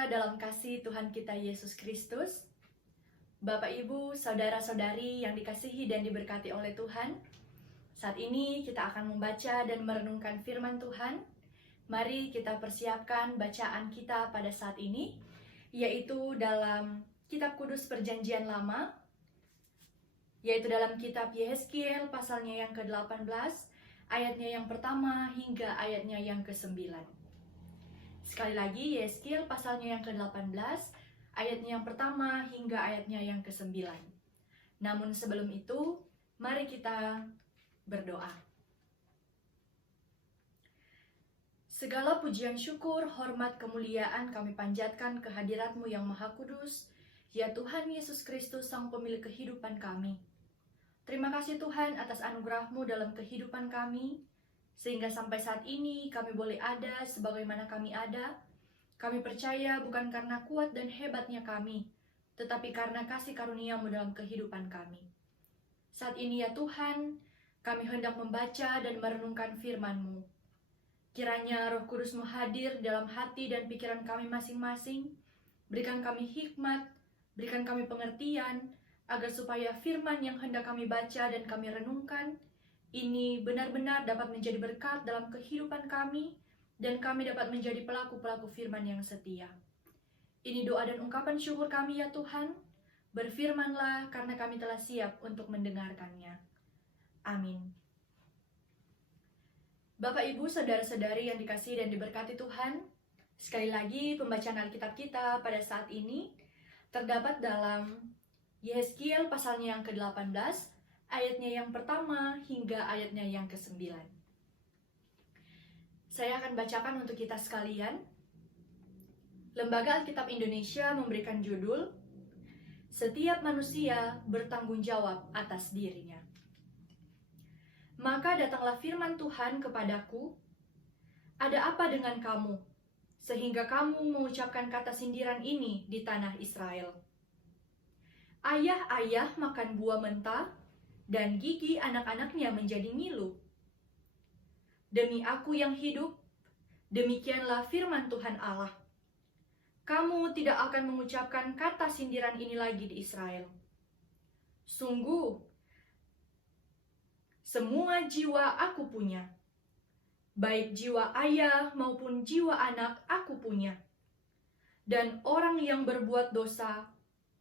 sejahtera dalam kasih Tuhan kita Yesus Kristus. Bapak, Ibu, saudara-saudari yang dikasihi dan diberkati oleh Tuhan. Saat ini kita akan membaca dan merenungkan firman Tuhan. Mari kita persiapkan bacaan kita pada saat ini, yaitu dalam Kitab Kudus Perjanjian Lama, yaitu dalam Kitab Yehezkiel pasalnya yang ke-18, ayatnya yang pertama hingga ayatnya yang ke-9. Sekali lagi, Yehezkiel pasalnya yang ke-18, ayatnya yang pertama hingga ayatnya yang ke-9. Namun sebelum itu, mari kita berdoa. Segala pujian syukur, hormat, kemuliaan kami panjatkan kehadirat-Mu yang Maha Kudus, ya Tuhan Yesus Kristus, Sang Pemilik kehidupan kami. Terima kasih Tuhan atas anugerah-Mu dalam kehidupan kami, sehingga sampai saat ini kami boleh ada sebagaimana kami ada. Kami percaya bukan karena kuat dan hebatnya kami, tetapi karena kasih karunia-Mu dalam kehidupan kami. Saat ini ya Tuhan, kami hendak membaca dan merenungkan firman-Mu. Kiranya Roh Kudus-Mu hadir dalam hati dan pikiran kami masing-masing. Berikan kami hikmat, berikan kami pengertian, agar supaya firman yang hendak kami baca dan kami renungkan ini benar-benar dapat menjadi berkat dalam kehidupan kami, dan kami dapat menjadi pelaku-pelaku firman yang setia. Ini doa dan ungkapan syukur kami ya Tuhan. Berfirmanlah karena kami telah siap untuk mendengarkannya. Amin. Bapak, Ibu, saudara-saudari yang dikasihi dan diberkati Tuhan, sekali lagi pembacaan Alkitab kita pada saat ini terdapat dalam Yehezkiel pasalnya yang ke-18, ayatnya yang pertama hingga ayatnya yang ke-9. Saya akan bacakan untuk kita sekalian. Lembaga Alkitab Indonesia memberikan judul, Setiap Manusia Bertanggung Jawab Atas Dirinya. Maka datanglah firman Tuhan kepadaku, ada apa dengan kamu, sehingga kamu mengucapkan kata sindiran ini di tanah Israel? Ayah-ayah makan buah mentah, dan gigi anak-anaknya menjadi ngilu. Demi aku yang hidup, demikianlah firman Tuhan Allah. Kamu tidak akan mengucapkan kata sindiran ini lagi di Israel. Sungguh, semua jiwa aku punya. Baik jiwa ayah maupun jiwa anak aku punya. Dan orang yang berbuat dosa,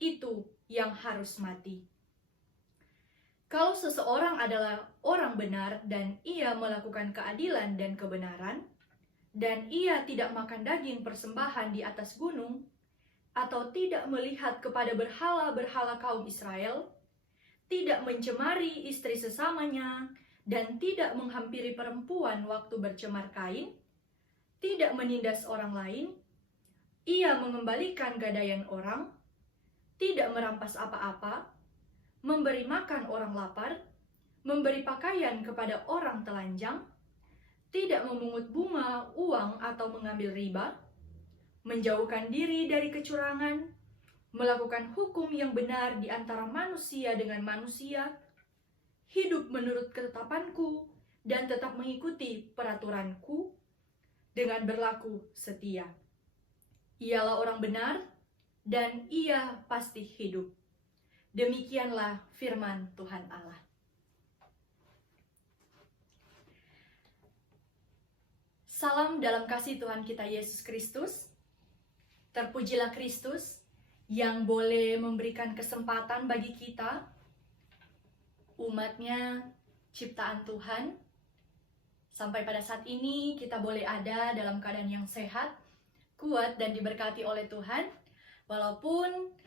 itu yang harus mati. Kalau seseorang adalah orang benar dan ia melakukan keadilan dan kebenaran, dan ia tidak makan daging persembahan di atas gunung, atau tidak melihat kepada berhala-berhala kaum Israel, tidak mencemari istri sesamanya, dan tidak menghampiri perempuan waktu bercemar kain, tidak menindas orang lain, ia mengembalikan gadaian orang, tidak merampas apa-apa, memberi makan orang lapar, memberi pakaian kepada orang telanjang, tidak memungut bunga, uang, atau mengambil riba, menjauhkan diri dari kecurangan, melakukan hukum yang benar di antara manusia dengan manusia, hidup menurut ketetapanku, dan tetap mengikuti peraturanku dengan berlaku setia. Ialah orang benar, dan ia pasti hidup. Demikianlah firman Tuhan Allah. Salam dalam kasih Tuhan kita Yesus Kristus. Terpujilah Kristus yang boleh memberikan kesempatan bagi kita, umatnya, ciptaan Tuhan. Sampai pada saat ini kita boleh ada dalam keadaan yang sehat, kuat, dan diberkati oleh Tuhan. Walaupun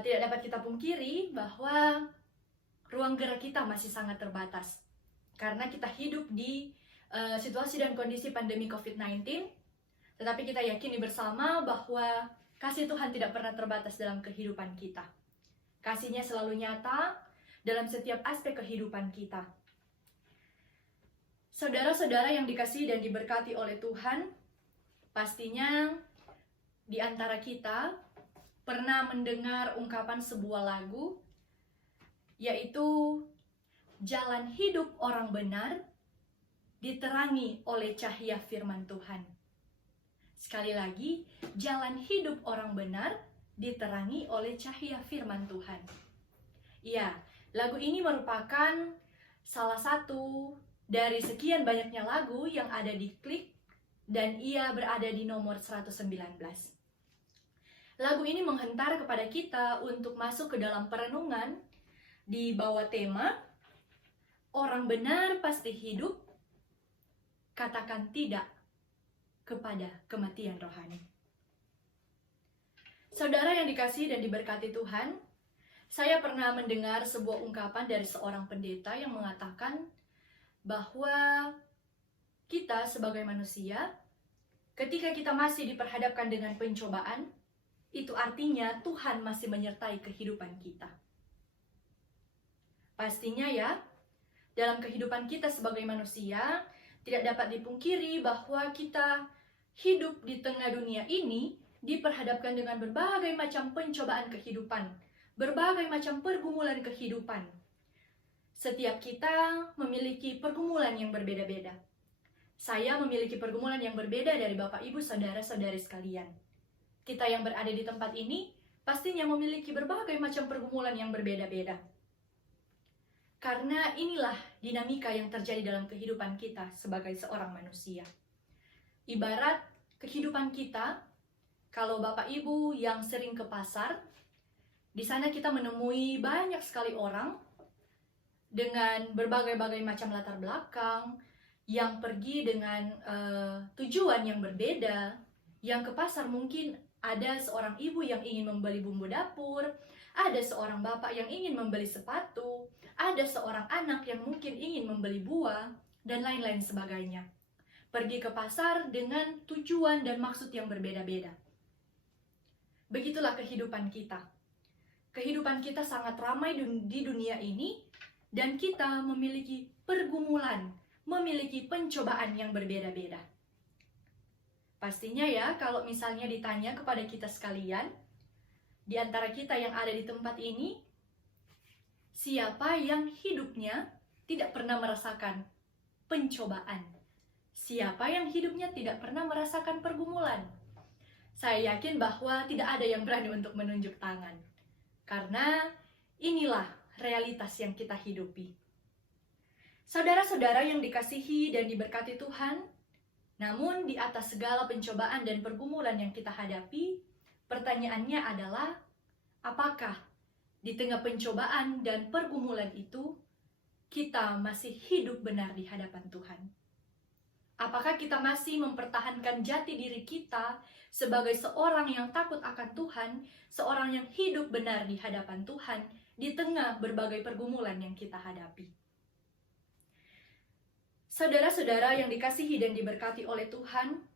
tidak dapat kita pungkiri bahwa ruang gerak kita masih sangat terbatas. Karena kita hidup di situasi dan kondisi pandemi COVID-19, tetapi kita yakini bersama bahwa kasih Tuhan tidak pernah terbatas dalam kehidupan kita. Kasih-Nya selalu nyata dalam setiap aspek kehidupan kita. Saudara-saudara yang dikasihi dan diberkati oleh Tuhan, pastinya di antara kita pernah mendengar ungkapan sebuah lagu, yaitu jalan hidup orang benar diterangi oleh cahaya firman Tuhan. Sekali lagi, jalan hidup orang benar diterangi oleh cahaya firman Tuhan. Ya, lagu ini merupakan salah satu dari sekian banyaknya lagu yang ada di Klik, dan ia berada di nomor 119. Lagu ini menghentar kepada kita untuk masuk ke dalam perenungan di bawah tema Orang benar pasti hidup, katakan tidak kepada kematian rohani. Saudara yang dikasihi dan diberkati Tuhan, saya pernah mendengar sebuah ungkapan dari seorang pendeta yang mengatakan bahwa kita sebagai manusia, ketika kita masih diperhadapkan dengan pencobaan, itu artinya Tuhan masih menyertai kehidupan kita. Pastinya ya, dalam kehidupan kita sebagai manusia, tidak dapat dipungkiri bahwa kita hidup di tengah dunia ini diperhadapkan dengan berbagai macam pencobaan kehidupan, berbagai macam pergumulan kehidupan. Setiap kita memiliki pergumulan yang berbeda-beda. Saya memiliki pergumulan yang berbeda dari Bapak, Ibu, Saudara-saudari sekalian. Kita yang berada di tempat ini pastinya memiliki berbagai macam pergumulan yang berbeda-beda. Karena inilah dinamika yang terjadi dalam kehidupan kita sebagai seorang manusia. Ibarat kehidupan kita, kalau Bapak Ibu yang sering ke pasar, di sana kita menemui banyak sekali orang dengan berbagai-bagai macam latar belakang, yang pergi dengan tujuan yang berbeda. Yang ke pasar mungkin ada seorang ibu yang ingin membeli bumbu dapur, ada seorang bapak yang ingin membeli sepatu, ada seorang anak yang mungkin ingin membeli buah, dan lain-lain sebagainya. Pergi ke pasar dengan tujuan dan maksud yang berbeda-beda. Begitulah kehidupan kita. Kehidupan kita sangat ramai di dunia ini, dan kita memiliki pergumulan, memiliki pencobaan yang berbeda-beda. Pastinya ya, kalau misalnya ditanya kepada kita sekalian, di antara kita yang ada di tempat ini, siapa yang hidupnya tidak pernah merasakan pencobaan? Siapa yang hidupnya tidak pernah merasakan pergumulan? Saya yakin bahwa tidak ada yang berani untuk menunjuk tangan. Karena inilah realitas yang kita hidupi. Saudara-saudara yang dikasihi dan diberkati Tuhan, namun di atas segala pencobaan dan pergumulan yang kita hadapi, pertanyaannya adalah, apakah di tengah pencobaan dan pergumulan itu, kita masih hidup benar di hadapan Tuhan? Apakah kita masih mempertahankan jati diri kita sebagai seorang yang takut akan Tuhan, seorang yang hidup benar di hadapan Tuhan, di tengah berbagai pergumulan yang kita hadapi? Saudara-saudara yang dikasihi dan diberkati oleh Tuhan,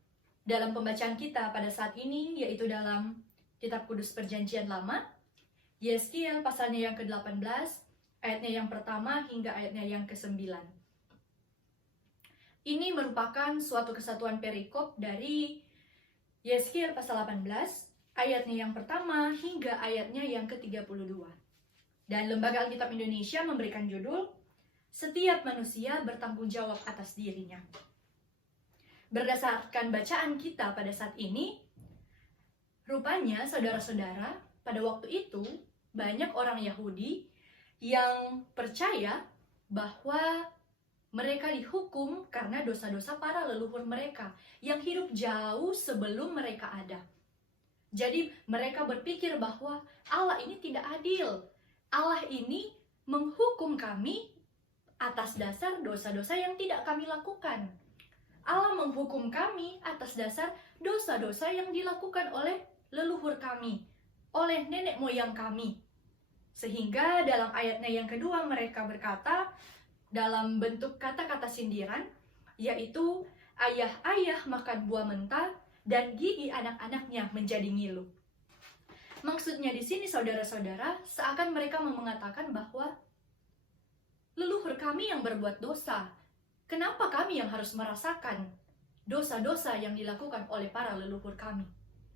dalam pembacaan kita pada saat ini, yaitu dalam Kitab Kudus Perjanjian Lama, Yeskiel pasalnya yang ke-18, ayatnya yang pertama hingga ayatnya yang ke-9. Ini merupakan suatu kesatuan perikop dari Yeskiel pasal 18, ayatnya yang pertama hingga ayatnya yang ke-32. Dan Lembaga Alkitab Indonesia memberikan judul, Setiap manusia bertanggung jawab atas dirinya. Berdasarkan bacaan kita pada saat ini, rupanya saudara-saudara, pada waktu itu banyak orang Yahudi yang percaya bahwa mereka dihukum karena dosa-dosa para leluhur mereka yang hidup jauh sebelum mereka ada. Jadi mereka berpikir bahwa Allah ini tidak adil. Allah ini menghukum kami atas dasar dosa-dosa yang tidak kami lakukan. Allah menghukum kami atas dasar dosa-dosa yang dilakukan oleh leluhur kami, oleh nenek moyang kami. Sehingga dalam ayatnya yang kedua mereka berkata, dalam bentuk kata-kata sindiran, yaitu ayah-ayah makan buah mentah dan gigi anak-anaknya menjadi ngilu. Maksudnya di sini saudara-saudara, seakan mereka mengatakan bahwa leluhur kami yang berbuat dosa. Kenapa kami yang harus merasakan dosa-dosa yang dilakukan oleh para leluhur kami?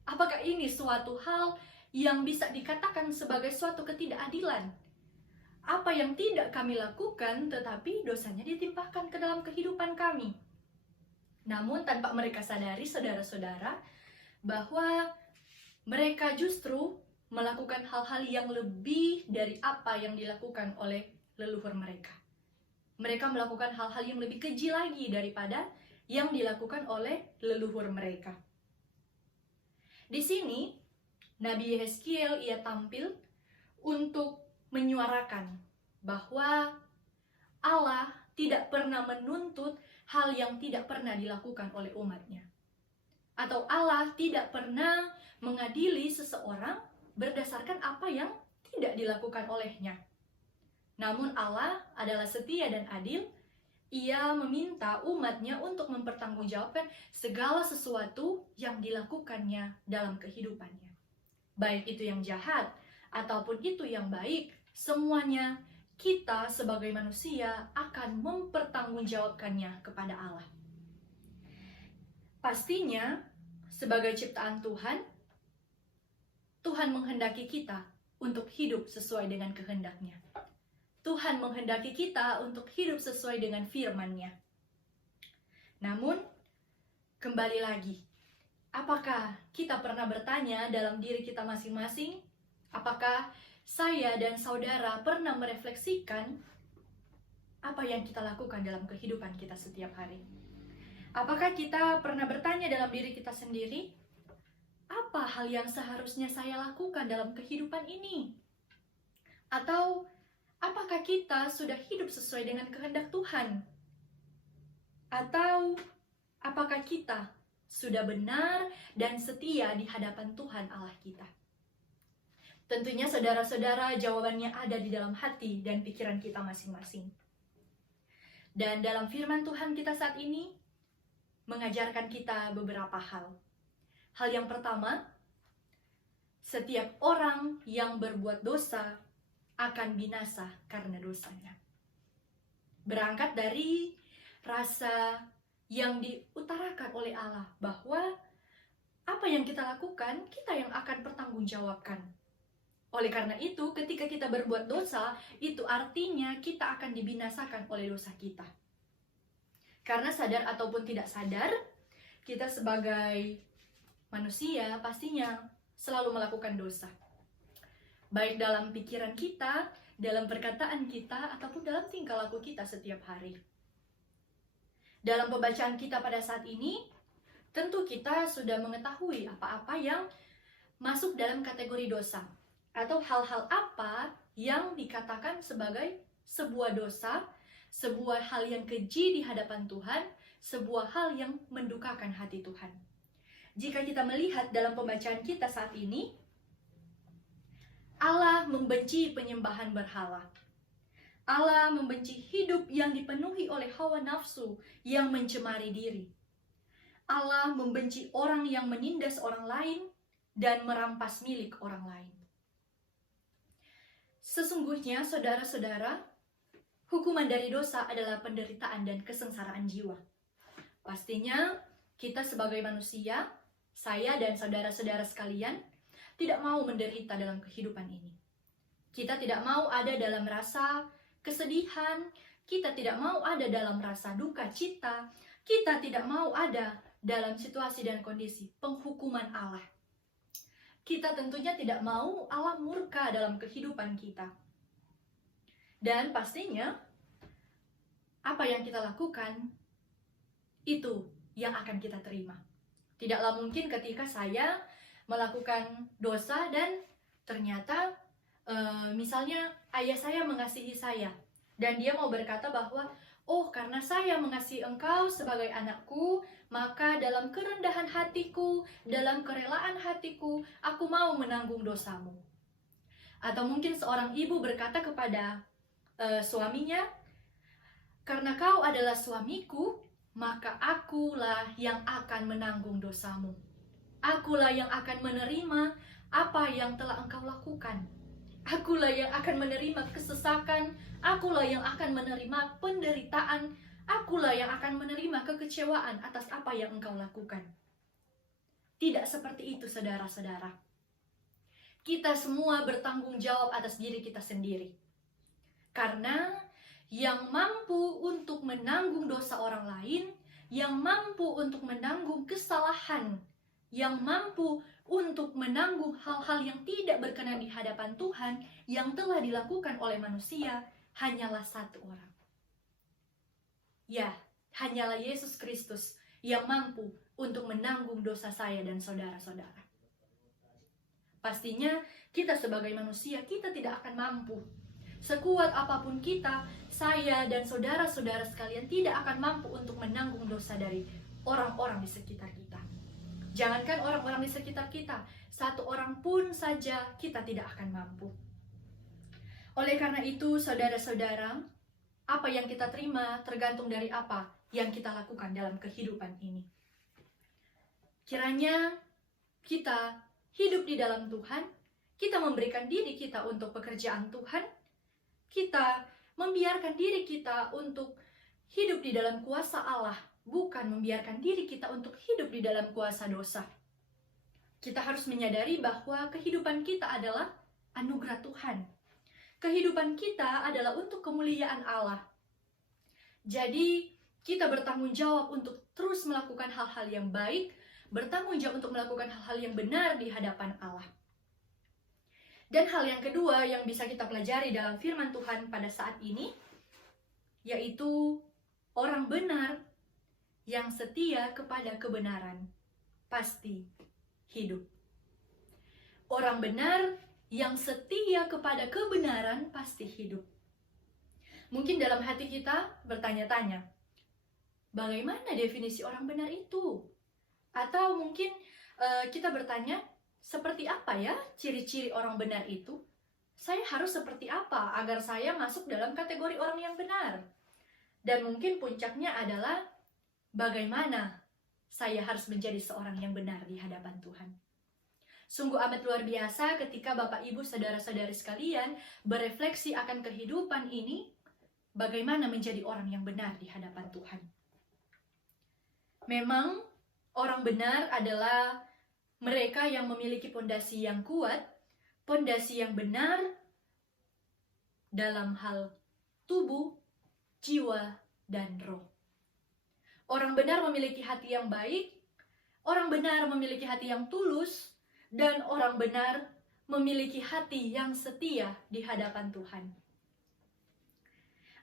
Apakah ini suatu hal yang bisa dikatakan sebagai suatu ketidakadilan? Apa yang tidak kami lakukan, tetapi dosanya ditimpahkan ke dalam kehidupan kami. Namun tanpa mereka sadari, saudara-saudara, bahwa mereka justru melakukan hal-hal yang lebih dari apa yang dilakukan oleh leluhur mereka. Mereka melakukan hal-hal yang lebih keji lagi daripada yang dilakukan oleh leluhur mereka. Di sini, Nabi Yeskiel ia tampil untuk menyuarakan bahwa Allah tidak pernah menuntut hal yang tidak pernah dilakukan oleh umatnya. Atau Allah tidak pernah mengadili seseorang berdasarkan apa yang tidak dilakukan olehnya. Namun Allah adalah setia dan adil. Ia meminta umatnya untuk mempertanggungjawabkan segala sesuatu yang dilakukannya dalam kehidupannya. Baik itu yang jahat ataupun itu yang baik, semuanya kita sebagai manusia akan mempertanggungjawabkannya kepada Allah. Pastinya, sebagai ciptaan Tuhan, Tuhan menghendaki kita untuk hidup sesuai dengan kehendak-Nya. Tuhan menghendaki kita untuk hidup sesuai dengan firman-Nya. Namun, kembali lagi, apakah kita pernah bertanya dalam diri kita masing-masing? Apakah saya dan saudara pernah merefleksikan apa yang kita lakukan dalam kehidupan kita setiap hari? Apakah kita pernah bertanya dalam diri kita sendiri, apa hal yang seharusnya saya lakukan dalam kehidupan ini? Atau apakah kita sudah hidup sesuai dengan kehendak Tuhan? Atau apakah kita sudah benar dan setia di hadapan Tuhan Allah kita? Tentunya saudara-saudara, jawabannya ada di dalam hati dan pikiran kita masing-masing. Dan dalam firman Tuhan kita saat ini mengajarkan kita beberapa hal. Hal yang pertama, setiap orang yang berbuat dosa akan binasa karena dosanya. Berangkat dari rasa yang diutarakan oleh Allah bahwa apa yang kita lakukan, kita yang akan pertanggungjawabkan. Oleh karena itu, ketika kita berbuat dosa, itu artinya kita akan dibinasakan oleh dosa kita. Karena sadar ataupun tidak sadar, kita sebagai manusia pastinya selalu melakukan dosa. Baik dalam pikiran kita, dalam perkataan kita, ataupun dalam tingkah laku kita setiap hari. Dalam pembacaan kita pada saat ini, tentu kita sudah mengetahui apa-apa yang masuk dalam kategori dosa. Atau hal-hal apa yang dikatakan sebagai sebuah dosa, sebuah hal yang keji di hadapan Tuhan, sebuah hal yang mendukakan hati Tuhan. Jika kita melihat dalam pembacaan kita saat ini, Allah membenci penyembahan berhala. Allah membenci hidup yang dipenuhi oleh hawa nafsu yang mencemari diri. Allah membenci orang yang menindas orang lain dan merampas milik orang lain. Sesungguhnya, saudara-saudara, hukuman dari dosa adalah penderitaan dan kesengsaraan jiwa. Pastinya, kita sebagai manusia, saya dan saudara-saudara sekalian, tidak mau menderita dalam kehidupan ini. Kita tidak mau ada dalam rasa kesedihan, kita tidak mau ada dalam rasa duka cita, kita tidak mau ada dalam situasi dan kondisi penghukuman Allah. Kita tentunya tidak mau Allah murka dalam kehidupan kita. Dan pastinya, apa yang kita lakukan, itu yang akan kita terima. Tidaklah mungkin ketika saya melakukan dosa dan ternyata misalnya ayah saya mengasihi saya dan dia mau berkata bahwa oh, karena saya mengasihi engkau sebagai anakku, maka dalam kerendahan hatiku, dalam kerelaan hatiku, aku mau menanggung dosamu. Atau mungkin seorang ibu berkata kepada suaminya, karena kau adalah suamiku, maka akulah yang akan menanggung dosamu. Akulah yang akan menerima apa yang telah engkau lakukan. Akulah yang akan menerima kesesakan, akulah yang akan menerima penderitaan, akulah yang akan menerima kekecewaan atas apa yang engkau lakukan. Tidak seperti itu, saudara-saudara. Kita semua bertanggung jawab atas diri kita sendiri. Karena yang mampu untuk menanggung dosa orang lain, yang mampu untuk menanggung kesalahan yang mampu untuk menanggung hal-hal yang tidak berkenan di hadapan Tuhan yang telah dilakukan oleh manusia hanyalah satu orang. Ya, hanyalah Yesus Kristus yang mampu untuk menanggung dosa saya dan saudara-saudara. Pastinya kita sebagai manusia, kita tidak akan mampu. Sekuat apapun kita, saya dan saudara-saudara sekalian tidak akan mampu untuk menanggung dosa dari orang-orang di sekitar kita. Jangankan orang-orang di sekitar kita, satu orang pun saja kita tidak akan mampu. Oleh karena itu, saudara-saudara, apa yang kita terima tergantung dari apa yang kita lakukan dalam kehidupan ini. Kiranya kita hidup di dalam Tuhan, kita memberikan diri kita untuk pekerjaan Tuhan, kita membiarkan diri kita untuk hidup di dalam kuasa Allah, bukan membiarkan diri kita untuk hidup di dalam kuasa dosa. Kita harus menyadari bahwa kehidupan kita adalah anugerah Tuhan. Kehidupan kita adalah untuk kemuliaan Allah. Jadi, kita bertanggung jawab untuk terus melakukan hal-hal yang baik, bertanggung jawab untuk melakukan hal-hal yang benar di hadapan Allah. Dan hal yang kedua yang bisa kita pelajari dalam firman Tuhan pada saat ini, yaitu orang benar yang setia kepada kebenaran pasti hidup. Orang benar yang setia kepada kebenaran pasti hidup. Mungkin dalam hati kita bertanya-tanya, bagaimana definisi orang benar itu? Atau mungkin kita bertanya, seperti apa ya ciri-ciri orang benar itu? Saya harus seperti apa agar saya masuk dalam kategori orang yang benar? Dan mungkin puncaknya adalah, bagaimana saya harus menjadi seorang yang benar di hadapan Tuhan? Sungguh amat luar biasa ketika Bapak Ibu saudara-saudari sekalian berefleksi akan kehidupan ini, bagaimana menjadi orang yang benar di hadapan Tuhan. Memang orang benar adalah mereka yang memiliki pondasi yang kuat, pondasi yang benar dalam hal tubuh, jiwa, dan roh. Orang benar memiliki hati yang baik, orang benar memiliki hati yang tulus, dan orang benar memiliki hati yang setia di hadapan Tuhan.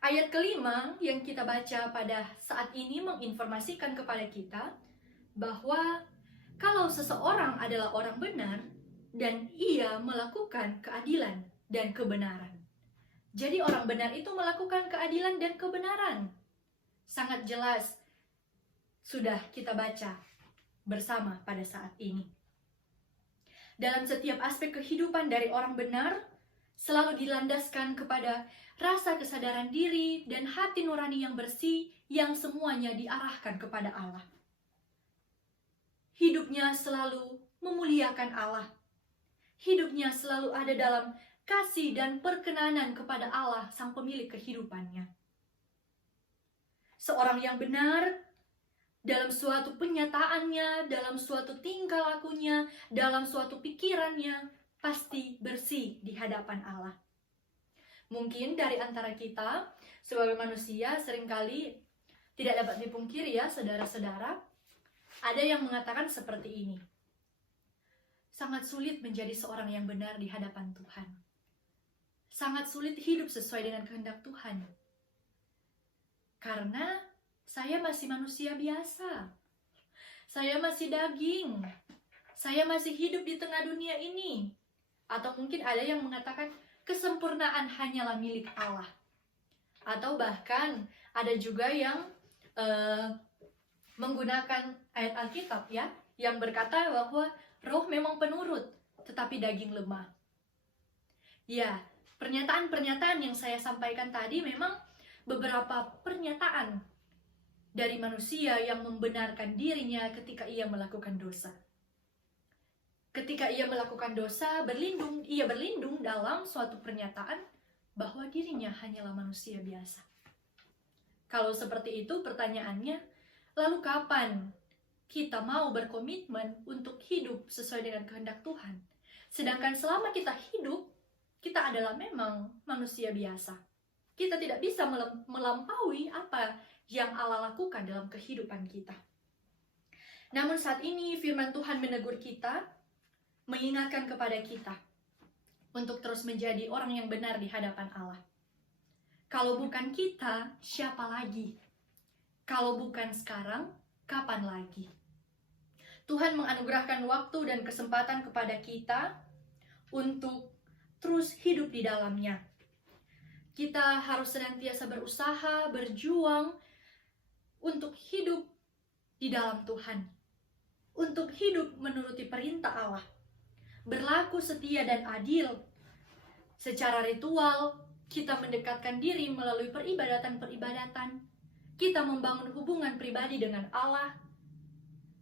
Ayat kelima yang kita baca pada saat ini menginformasikan kepada kita bahwa kalau seseorang adalah orang benar dan ia melakukan keadilan dan kebenaran. Jadi orang benar itu melakukan keadilan dan kebenaran. Sangat jelas sudah kita baca bersama pada saat ini. Dalam setiap aspek kehidupan dari orang benar selalu dilandaskan kepada rasa kesadaran diri dan hati nurani yang bersih yang semuanya diarahkan kepada Allah. Hidupnya selalu memuliakan Allah. Hidupnya selalu ada dalam kasih dan perkenanan kepada Allah, sang pemilik kehidupannya. Seorang yang benar dalam suatu penyataannya, dalam suatu tingkah lakunya, dalam suatu pikirannya, pasti bersih di hadapan Allah. Mungkin dari antara kita sebagai manusia seringkali tidak dapat dipungkiri ya saudara-saudara, ada yang mengatakan seperti ini. Sangat sulit menjadi seorang yang benar di hadapan Tuhan. Sangat sulit hidup sesuai dengan kehendak Tuhan. Karena saya masih manusia biasa. Saya masih daging. Saya masih hidup di tengah dunia ini. Atau mungkin ada yang mengatakan kesempurnaan hanyalah milik Allah. Atau bahkan ada juga yang menggunakan ayat Alkitab ya, yang berkata bahwa roh memang penurut, tetapi daging lemah. Ya, pernyataan-pernyataan yang saya sampaikan tadi memang beberapa pernyataan dari manusia yang membenarkan dirinya ketika ia melakukan dosa. Ketika ia melakukan dosa, ia berlindung dalam suatu pernyataan bahwa dirinya hanyalah manusia biasa. Kalau seperti itu pertanyaannya, lalu kapan kita mau berkomitmen untuk hidup sesuai dengan kehendak Tuhan? Sedangkan selama kita hidup, kita adalah memang manusia biasa. Kita tidak bisa melampaui apa yang Allah lakukan dalam kehidupan kita. Namun saat ini firman Tuhan menegur kita, mengingatkan kepada kita untuk terus menjadi orang yang benar di hadapan Allah. Kalau bukan kita, siapa lagi? Kalau bukan sekarang, kapan lagi? Tuhan menganugerahkan waktu dan kesempatan kepada kita untuk terus hidup di dalamnya. Kita harus senantiasa berusaha, berjuang untuk hidup di dalam Tuhan. Untuk hidup menuruti perintah Allah. Berlaku setia dan adil. Secara ritual, kita mendekatkan diri melalui peribadatan-peribadatan. Kita membangun hubungan pribadi dengan Allah.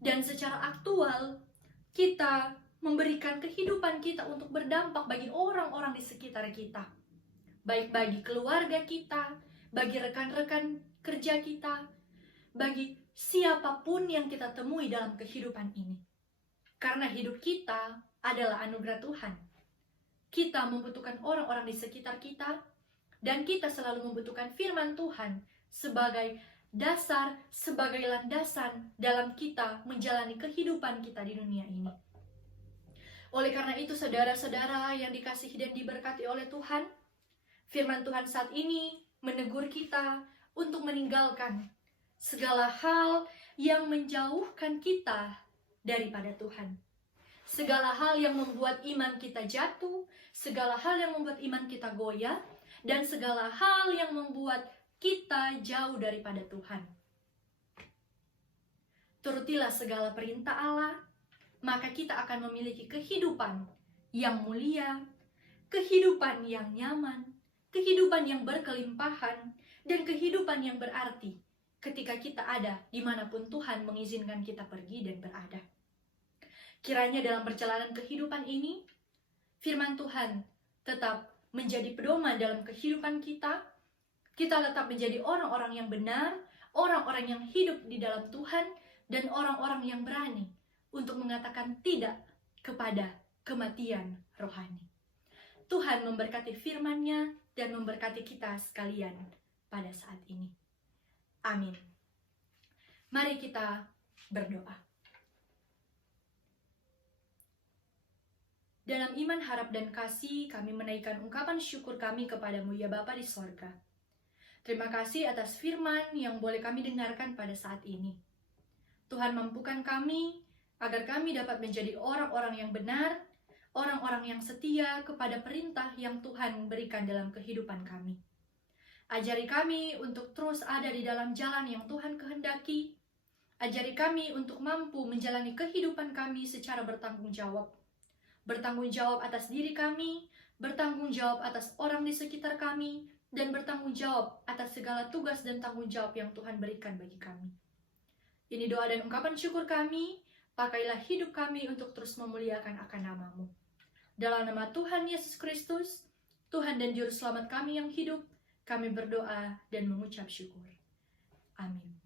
Dan secara aktual, kita memberikan kehidupan kita untuk berdampak bagi orang-orang di sekitar kita. Baik bagi keluarga kita, bagi rekan-rekan kerja kita, bagi siapapun yang kita temui dalam kehidupan ini. Karena hidup kita adalah anugerah Tuhan. Kita membutuhkan orang-orang di sekitar kita, dan kita selalu membutuhkan firman Tuhan sebagai dasar, sebagai landasan dalam kita menjalani kehidupan kita di dunia ini. Oleh karena itu, saudara-saudara yang dikasihi dan diberkati oleh Tuhan, firman Tuhan saat ini menegur kita untuk meninggalkan segala hal yang menjauhkan kita daripada Tuhan. Segala hal yang membuat iman kita jatuh, segala hal yang membuat iman kita goyah, dan segala hal yang membuat kita jauh daripada Tuhan. Turutilah segala perintah Allah, maka kita akan memiliki kehidupan yang mulia, kehidupan yang nyaman, kehidupan yang berkelimpahan, dan kehidupan yang berarti ketika kita ada dimanapun Tuhan mengizinkan kita pergi dan berada. Kiranya dalam perjalanan kehidupan ini, firman Tuhan tetap menjadi pedoman dalam kehidupan kita. Kita tetap menjadi orang-orang yang benar, orang-orang yang hidup di dalam Tuhan, dan orang-orang yang berani untuk mengatakan tidak kepada kematian rohani. Tuhan memberkati firman-Nya dan memberkati kita sekalian pada saat ini. Amin. Mari kita berdoa. Dalam iman, harap, dan kasih, kami menaikkan ungkapan syukur kami kepadamu, ya Bapa di sorga. Terima kasih atas firman yang boleh kami dengarkan pada saat ini. Tuhan, mampukan kami agar kami dapat menjadi orang-orang yang benar, orang-orang yang setia kepada perintah yang Tuhan berikan dalam kehidupan kami. Ajari kami untuk terus ada di dalam jalan yang Tuhan kehendaki. Ajari kami untuk mampu menjalani kehidupan kami secara bertanggung jawab. Bertanggung jawab atas diri kami, bertanggung jawab atas orang di sekitar kami, dan bertanggung jawab atas segala tugas dan tanggung jawab yang Tuhan berikan bagi kami. Ini doa dan ungkapan syukur kami, pakailah hidup kami untuk terus memuliakan akan nama-Mu. Dalam nama Tuhan Yesus Kristus, Tuhan dan Juru Selamat kami yang hidup, kami berdoa dan mengucap syukur. Amin.